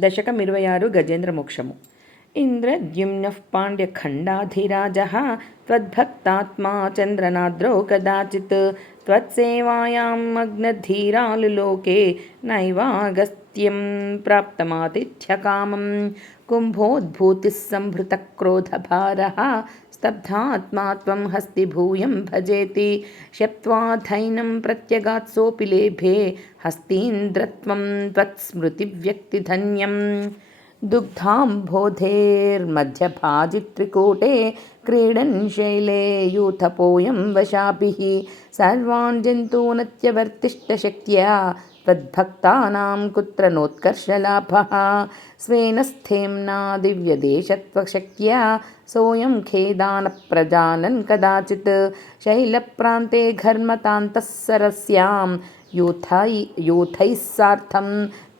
దశకం ఇరవై ఆరు గజేంద్ర మోక్షము. ఇంద్రద్యుమ్న పాండ్యఖండాధిరాజ త్వద్భక్తాత్మా చంద్రనాద్రో కదాచిత్ త్వత్సేవాయాం మగ్నధీరాలు లోకే నైవాగస్త్యం ప్రాప్తమాతిథ్యకామం. కుంభోద్భూతి సంభృత క్రోధ स्तब्धात्मा त्वं हस्तिभूयं भजेति। शप्त्वाथैनं प्रत्यगात्सोऽपि लेभे हस्तीन्द्रत्वं त्वत्स्मृतिव्यक्तिधन्यम्। दुग्धाम्भोधेर्मध्यभाजित्रिकूटे क्रीडन् शैले यूथपोऽयं वशाभिः। सर्वान् जन्तूनत्यवर्तिष्ठशक्त्या त्वद्भक्तानां कुत्र नोत्कर्षलाभः। स्वेन स्थेम्ना दिव्यदेशत्वशक्त्या सोऽयं खेदानप्रजानन् कदाचित् शैलप्रान्ते घर्मतान्तः सरस्यां यूथै यूथैः सार्धं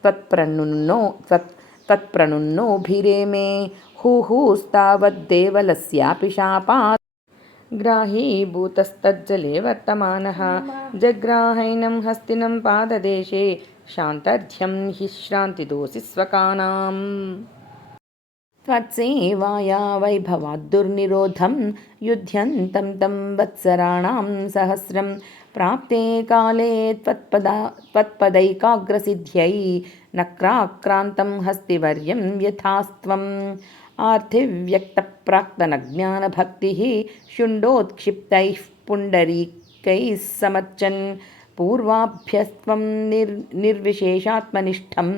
त्वत्प्रणुन्नो त्वत् तत्प्रणुन्नोभिरेमे हुहुस्तावद्देवलस्यापि शापात् ग्राहीभूतस्तज्जले वर्तमानः जग्राहैनं हस्तिनं पाददेशे शान्तर्ध्यं हि श्रान्तिदोषि स्वकानाम् त्वत्सेवाया वैभवाद्दुर्निरोधं युध्यन्तं तं वत्सराणां सहस्रं प्राप्ते काले त्वत्पदा त्वत्पदैकाग्रसिद्ध्यै नक्राक्रान्तं हस्तिवर्यं यथास्त्वम्। आर्थिव्यक्तप्राक्तनज्ञानभक्तिः शुण्डोत्क्षिप्तैः पुण्डरीकैः समर्चन् पूर्वाभ्यस्त्वं निर् निर्विशेषात्मनिष्ठं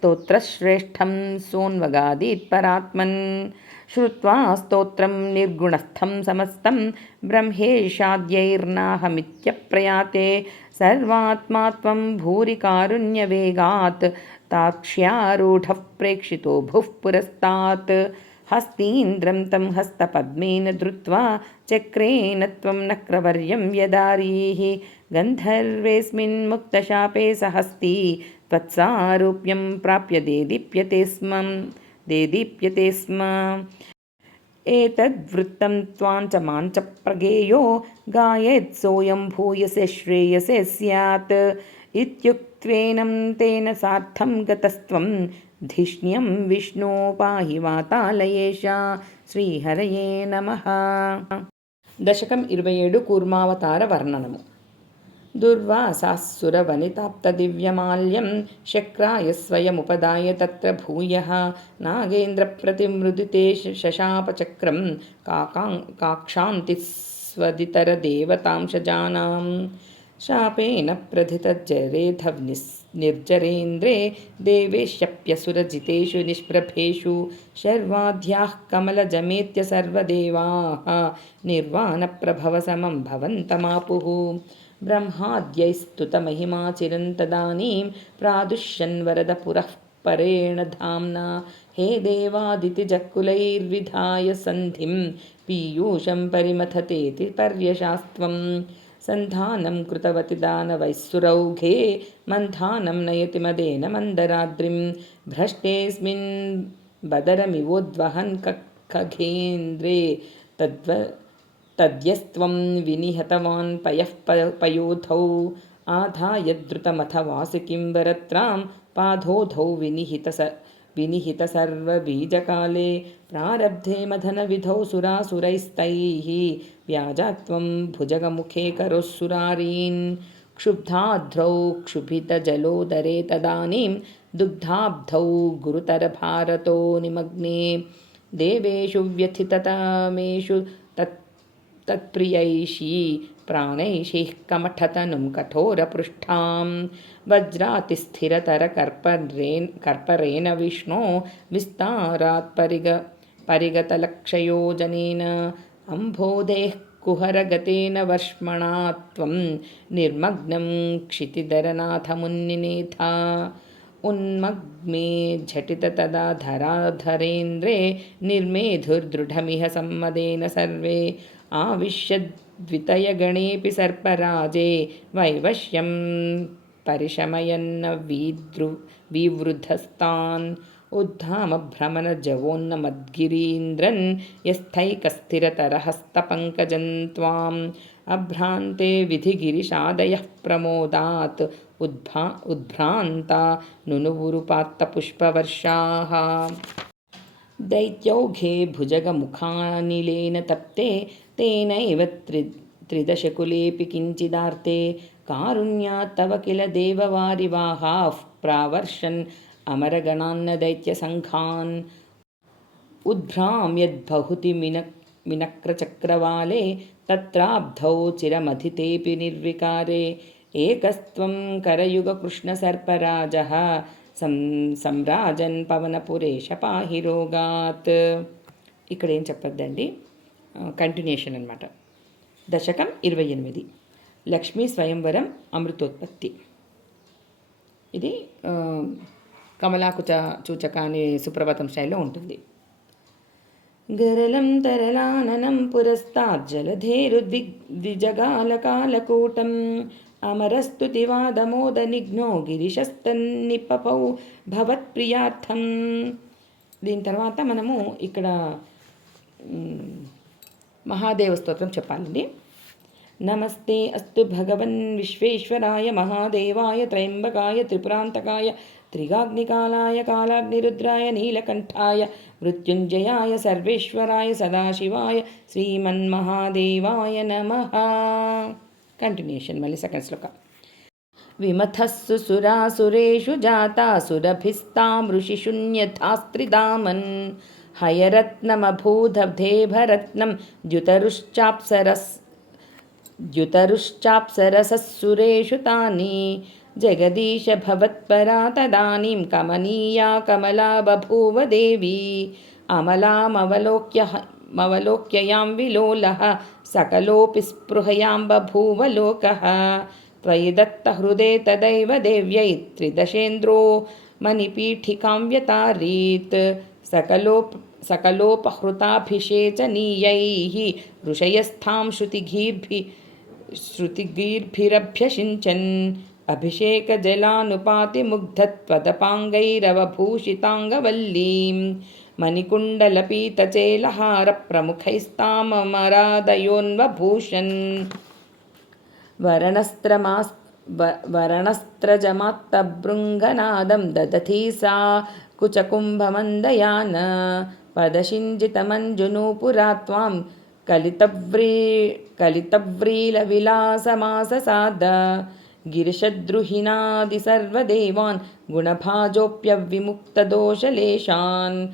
స్తోత్రశ్రేష్టం సోన్వగాదీత్పరాత్మన్ శ్రుత్వా స్తోత్రం నిర్గుణస్థం సమస్తం బ్రహ్మేషాద్యైర్నాహమిత్యప్రయాతే సర్వాత్మా త్వం భూరి కారుణ్యవేగాత్ తాక్ష్యారూఢ ప్రేక్షితో భుః పురస్తాత్ హస్తీంద్రం తం హస్తపద్మేన ధృత్వా చక్రేణ త్వం నక్రవర్యం యదారీः గంధర్వేస్మిన్ ముక్తశాపే సహస్తి त्वत्सारूप्यं प्राप्य देदीप्यते स्म देदीप्यते स्म एतद्वृत्तं त्वाञ्च माञ्च प्रगेयो गायेत् सोऽयं भूयसे श्रेयसे स्यात् इत्युक्त्वेनं तेन सार्धं गतस्त्वं धिष्ण्यं विष्णो पाहि వాతాలయేష శ్రీహరయే నమ దశకం ఇరవై ఏడు కూర్మావతార వర్ణనము दुर्वासासुरवनिताप्तदिव्यमाल्यं शक्राय स्वयमुपदाय तत्र भूयः नागेन्द्रप्रतिमृदिते शशापचक्रं काकां काक्षान्तिस्वदितरदेवतांशजानां शापेन प्रथितजरेधव्निस् निर्जरेन्द्रे देवेश्यप्यसुरजितेषु निष्प्रभेषु शर्वाध्याः कमलजमेत्य सर्वदेवाः निर्वाणप्रभवसमं भवन्तमापुः ब्रह्माद्यैस्तुतमहिमा चिरन्तदानीं प्रादुष्यन् वरदपुरः परेण धाम्ना हे देवादितिजकुलैर्विधाय सन्धिं पीयूषं परिमथतेति पर्यशास्त्वं सन्धानं कृतवति दानवैस्सुरौघे मन्थानं नयति मदेन मन्दराद्रिं भ्रष्टेऽस्मिन् बदरमिवोद्वहन् खगेन्द्रे तद्व तद्यस्त्वं विनिहतवान् पयः पयोधौ। आधाय द्रुतमथ वासिकिं वरत्रां पाधोधौ विनिहितस विनिहितसर्वबीजकाले प्रारब्धे मदनविधौ सुरासुरैस्तैः व्याजात्वं भुजगमुखे करोस्सुरारीन् क्षुब्धाध्रौ क्षुभितजलोदरे तदानीं दुग्धाब्धौ गुरुतरभारतो निमग्ने। देवेषु व्यथिततमेषु तत् तत्प्रियैषी प्राणैषिः कमठतनुं कठोरपृष्ठां वज्रातिस्थिरतरकर्परेन् कर्परेण विष्णो विस्तारात् परिग, परिगतलक्षयोजनेन। अम्भोधेः कुहरगतेन वर्ष्मणा त्वं निर्मग्नं क्षितिधरनाथमुन्निनेथा उन्मग्मे झटित तदा धराधरेन्द्रे निर्मेधुर्दृढमिह सम्मदेन सर्वे। आविश्यद्वितयगणेऽपि सर्पराजे वैवश्यं परिशमयन्न वीदृ विवृधस्तान्। उद्धामभ्रमणजवोन्नमद्गिरीन्द्रन् यस्थैकस्थिरतरहस्तपङ्कजं त्वाम्। अभ्रान्ते विधिगिरिशादयः प्रमोदात्। उद्भा उद्भ्रान्ता नुनुवुरुपात्तपुष्पवर्षाः। दैत्यौघे भुजगमुखानिलेन तप्ते तेनैव त्रि त्रिदशकुलेऽपि किञ्चिदार्ते कारुण्यात् तव किल देववारिवाहाः प्रावर्षन् अमरगणान्न दैत्यसङ्घान् उद्भ्राम्यद्बहुति मिनक् मिनक्रचक्रवाले तत्राब्धौ चिरमथितेऽपि निर्विकारे एकस्त्वं करयुगकृष्णसर्पराजः సం సంరాజన్ పవనపురేష పాహి రోగాత్ ఇక్కడ ఏం చెప్పొద్దండి కంటిన్యూషన్ అనమాట దశకం ఇరవై ఎనిమిది. లక్ష్మీ స్వయంవరం అమృతోత్పత్తి. ఇది కమలాకుచ చూచక అనే సుప్రభాతం శైలిలో ఉంటుంది. గరళం తరళాననం పురస్తాజ్జలధేరుద్విజగాలకాలకూటం అమరస్తుతివాదమోదనిఘ్నో గిరిశస్తన్నిపౌ భవత్ప్రియార్థం. దీని తర్వాత మనము ఇక్కడ మహాదేవ స్తోత్రం చెప్పాలండి. నమస్తే అస్తు భగవన్ విశ్వేశ్వరాయ మహాదేవాయ త్రయంబకాయ త్రిపురాంతకాయ త్రిగాగ్నికాలాయ కాలాగ్నిరుద్రాయ నీలకంఠాయ మృత్యుంజయాయ సర్వేశ్వరాయ సదాశివాయ శ్రీమన్మహాదేవాయ నమ. కంటిన్యూషన్ మళ్ళీ సెకండ్ శ్లోక. విమథస్సు సురాసురేషు हयरत्नमभूधेभरत्नं द्युतरुश्चाप्सरस् द्युतरुश्चाप्सरसः सुरेषु तानि। जगदीश भवत्परा तदानीं कमनीया कमला बभूव देवी। अमलामवलोक्यः अवलोक्ययां विलोलः सकलोऽपि स्पृहयां बभूव लोकः त्वयि दत्तहृदे तदैव देव्यै त्रिदशेन्द्रो मणिपीठिकां व्यतारीत्। सकलोप सकलोपहृताभिषेचनीयैः ऋषयस्थां श्रुतिगीर्भि श्रुतिगीर्भिरभ्यषिञ्चन् अभिषेकजलानुपातिमुग्धत्वदपाङ्गैरवभूषिताङ्गवल्लीं मणिकुण्डलपीतचेलहारप्रमुखैस्ताममरादयोन्वभूषन् वरणस्त्रमास् व- वरणस्त्रजमात्तभृङ्गनादं ददती सा कुचकुम्भमन्दयान। पदशिञ्जितमञ्जुनूपुरा त्वां कलितव्री कलितव्रीलविलासमाससाद। गिरिशद्रुहिणादिसर्वदेवान् गुणभाजोऽप्यविमुक्तदोषलेशान्।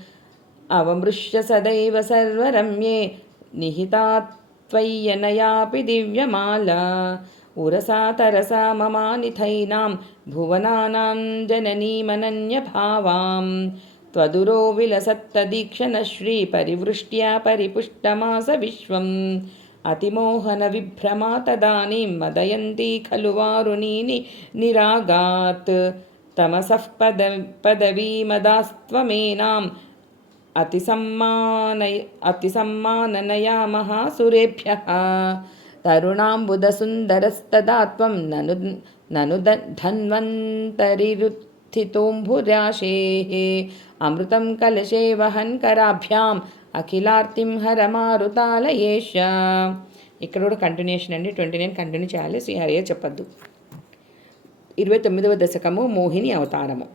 अवमृश्य सदैव सर्वरम्ये निहिता त्वय्यनयापि दिव्यमाला ఉరసా తరసా మమానిథైనాం భువనానాం జననీమనన్యభావాం త్వదురో విలసత్తదీక్షణ శ్రీ పరివృష్ట్యా పరిపుష్టమాస విశ్వం అతిమోహన విభ్రమా తదనీం మదయంతి ఖలు వారుణీని నిరాగాత్ తమసః పద పదవీమదాస్త్వమేనాం అతిసమ్మానయ అతిసమ్మాననయా మహాసురేభ్య తరుణాంబుధసుందరస్తదా త్వం నను నను ధన్వంతరిరుత్థితోంభురాశే అమృతం కలశే వహన్ కరాభ్యాం అఖిలార్తిం హరమారుతాలయేష ఇక్కడ కూడా కంటిన్యూషన్ అండి. ట్వంటీ నైన్ కంటిన్యూ చేయాలి. శ్రీహరియే చెప్పద్దు. ఇరవై తొమ్మిదవ దశకము మోహిని అవతారము.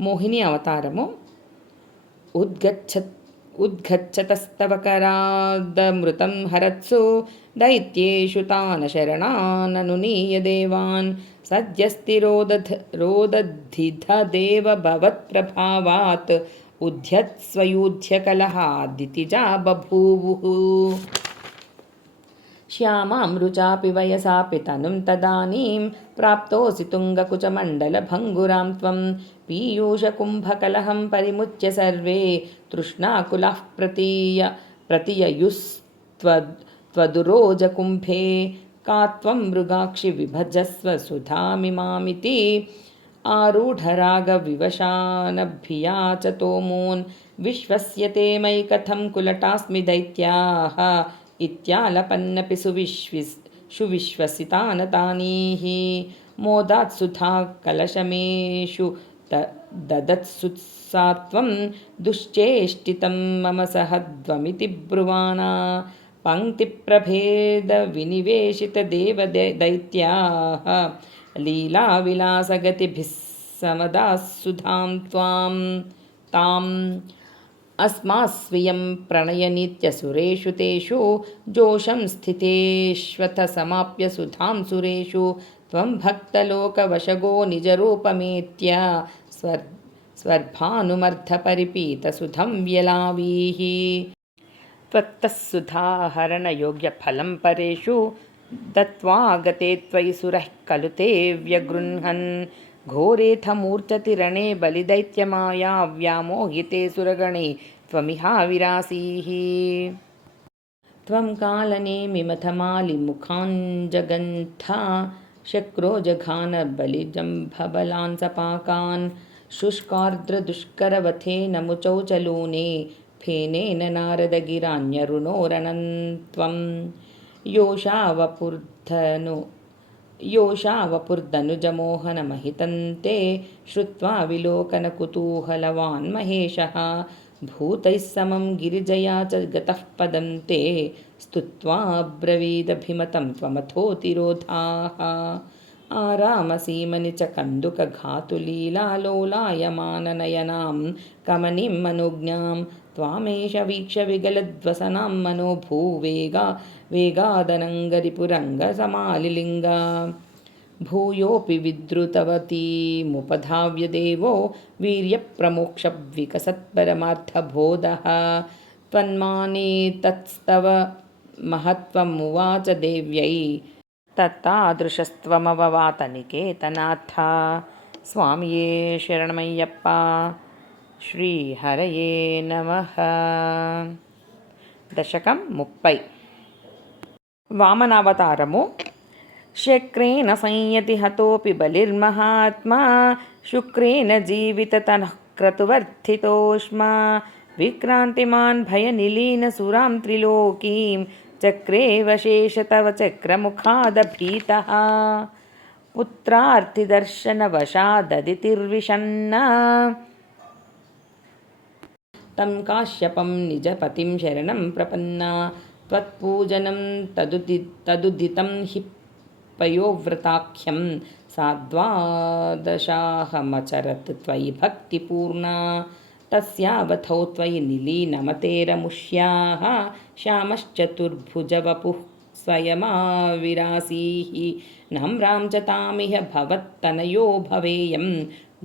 మోహిని అవతారము ఉద్గచ్చత్ ఉద్గచ్చతస్తవ కరాదమృతం హరత్సు దైత్యేషు తాన శరణాననునీయ దేవాన్ సద్యస్తిరోదధ రోదధిధ దేవ భవత్ప్రభావాత్ ఉద్యత్స్వయూధ్యకలహాదితిజా బభూవుః श्यामामृचापि वयसापि तनुं तदानीं प्राप्तोऽसि तुङ्गकुचमण्डलभङ्गुरां त्वं पीयूषकुम्भकलहं परिमुच्य सर्वे तृष्णाकुलाः प्रतीय प्रतिययुस्त्वद् त्वदुरोजकुम्भे का त्वं मृगाक्षि विभजस्व सुधामिमामिति आरूढरागविवशानभिया च तोमून् विश्वस्य मयि कथं कुलटास्मि दैत्याः इत्यालपन्नपि सुविश्विस् सुविश्वसितानतानीः। मोदात् सुधा कलशमेषु त ददत्सुत्सा त्वं दुश्चेष्टितं मम सहध्वमिति ब्रुवाणा। पङ्क्तिप्रभेदविनिवेशितदेवदैत्याः लीलाविलासगतिभिः समदाः सुधां त्वां ताम् अस्मास्वियं प्रणयनित्यसुरेषु तेषु जोषं स्थितेष्वथ समाप्य सुधां सुरेषु त्वं भक्तलोकवशगो निजरूपमेत्य स्वर् स्वर्भानुमर्धपरिपीतसुधं व्यलावीः। त्वत्तः सुधाहरणयोग्यफलं परेषु दत्त्वा गते त्वयि सुरः खलु ते व्यगृह्णन् घोरेऽथ मूर्च्छतिरणे बलिदैत्यमाया व्यामोहिते सुरगणे त्वमिहाविरासीः त्वं कालनेमिमथमालिमुखाञ्जगन्था शक्रो जघानबलिजम्भबलान् सपाकान् शुष्कार्द्रदुष्करवथेन मुचौचलूने फेनेन नारदगिरान्यरुणोरनन्त्वं। योषावपुर्धनु योषावपुर्दनुजमोहनमहितं ते श्रुत्वा विलोकनकुतूहलवान् महेशः भूतैः समं गिरिजया च गतः पदं ते स्तुत्वा ब्रवीदभिमतं त्वमथोतिरोधाः आरामसीमनि च कन्दुकघातुलीलालोलायमाननयनां कमनीं मनोज्ञां त्वामेष वीक्ष विगलद्वसनां मनोभूवेगा वेगादनङ्गरिपुरङ्गसमालिलिङ्गा भूयोऽपि विद्रुतवतीमुपधाव्य देवो वीर्यप्रमोक्षविकसत्परमार्थबोधः त्वन्माने तत्स्तव महत्त्वमुवाच देव्यै தத்தாதிருஷஸ்துவமபவாத்தநிகேதநாத்தா சுவாமியே சரணமையப்பா శ్రీహరయే నమ. దశకం ముప్పై. వామనావతారము. శక్రేణ సంయతి హతోపి బలిర్మహాత్మా. శుక్రేణ జీవితతన క్రతువర్ధితోష్మా. విక్రాంతిమాన్ భయనిలీన సురాం త్రిలోకీం. चक्रेऽवशेष तव चक्रमुखादभीतः। पुत्रार्तिदर्शनवशाददितिर्विशन् तं काश्यपं निजपतिं शरणं प्रपन्ना। त्वत्पूजनं तदुदि तदुदितं हि पयोव्रताख्यं। सा द्वादशाहमचरत् त्वयि भक्तिपूर्णा। तस्यावथौ त्वयि निलीनमतेरमुष्याः श्यामश्चतुर्भुजवपुः स्वयमाविरासीः नम्रां च तामिह भवत्तनयो भवेयं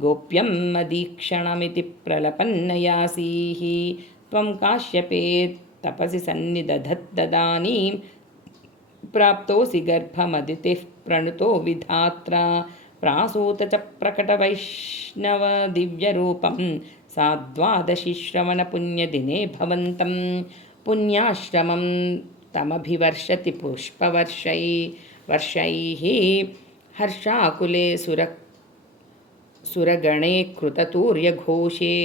गोप्यं मदीक्षणमिति प्रलपन्नयासीः त्वं काश्यपे तपसि सन्निदधद्ददानीं प्राप्तोऽसि गर्भमदितिः प्रणुतो विधात्रा प्रासूत च प्रकटवैष्णवदिव्यरूपं सा द्वादशि श्रवणपुण्यदिने भवन्तं पुण्याश्रमं तमभिवर्षति पुष्पवर्षै वर्षैः हर्षाकुले सुर सुरगणे कृततूर्यघोषे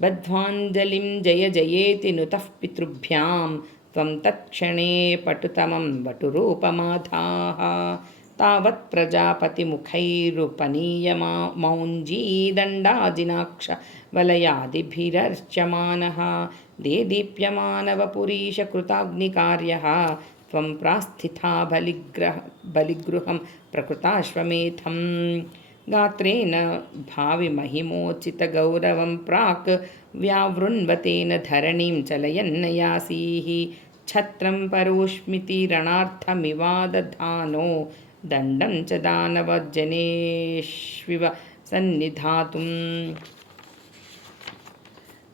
बद्ध्वाञ्जलिं जय जयेति नुतः पितृभ्यां त्वं तत्क्षणे पटुतमं वटुरूपमाधाः తావత్ ప్రజాపతిముఖైరుపనీయ మౌంజీదండాజినాక్ష వలయాదిభిరర్చ్యమానः దే దీప్యమానవపురీశకృతాగ్నికార్యः త్వం ప్రాస్థితా బలిగ్రహ బలిగృహం ప్రకృతాశ్వమేధం గాత్రేణ భావి మహిమోచిత గౌరవం ప్రాక్ వ్యావృణ్వతేన ధరణీం చలయన్నయాసీ ఛత్రం పరోష్మితి రణార్థమివాదధానో दण्डं च दानवजनेष्विव सन्निधातुम्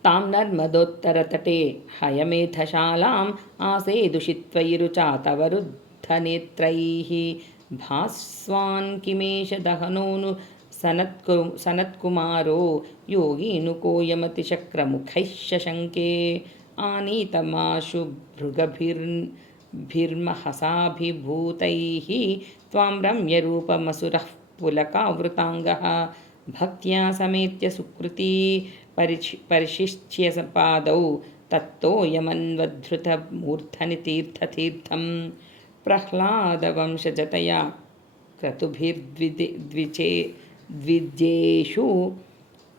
तां नर्मदोत्तरतटे हयमेधशालाम् आसेदुषि त्वयि रुचा तव रुद्धनेत्रैः भास्वान् किमेष दहनोनु सनत्कु सनत्कुमारो योगीनुकोयमतिशक्रमुखैः शशङ्के आनीतमाशु भृगभिर्भिर्महसाभिभूतैः त्वां रम्यरूपमसुरः पुलकावृताङ्गः। भक्त्या समेत्य सुकृती परिचि परिशिच्य पादौ तत्तोयमन्वद्धृतमूर्धनि तीर्थतीर्थं प्रह्लादवंशजतया क्रतुभिर्द्विदे, द्विचे, द्विजेषु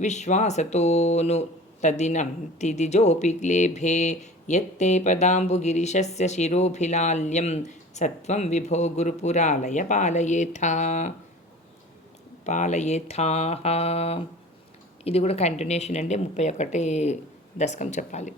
विश्वासतोऽनु तदिनं तिदिजोऽपि क्लेभे యత్తే పదాంబుగిరిశస్య శిరోభిలాల్యం సత్వం విభో గురుపురాలయ పాలయేథా. పాలయేథాహ. ఇది కూడా కంటిన్యూషన్ అండి. ముప్పై ఒకటి దశకం చెప్పాలి.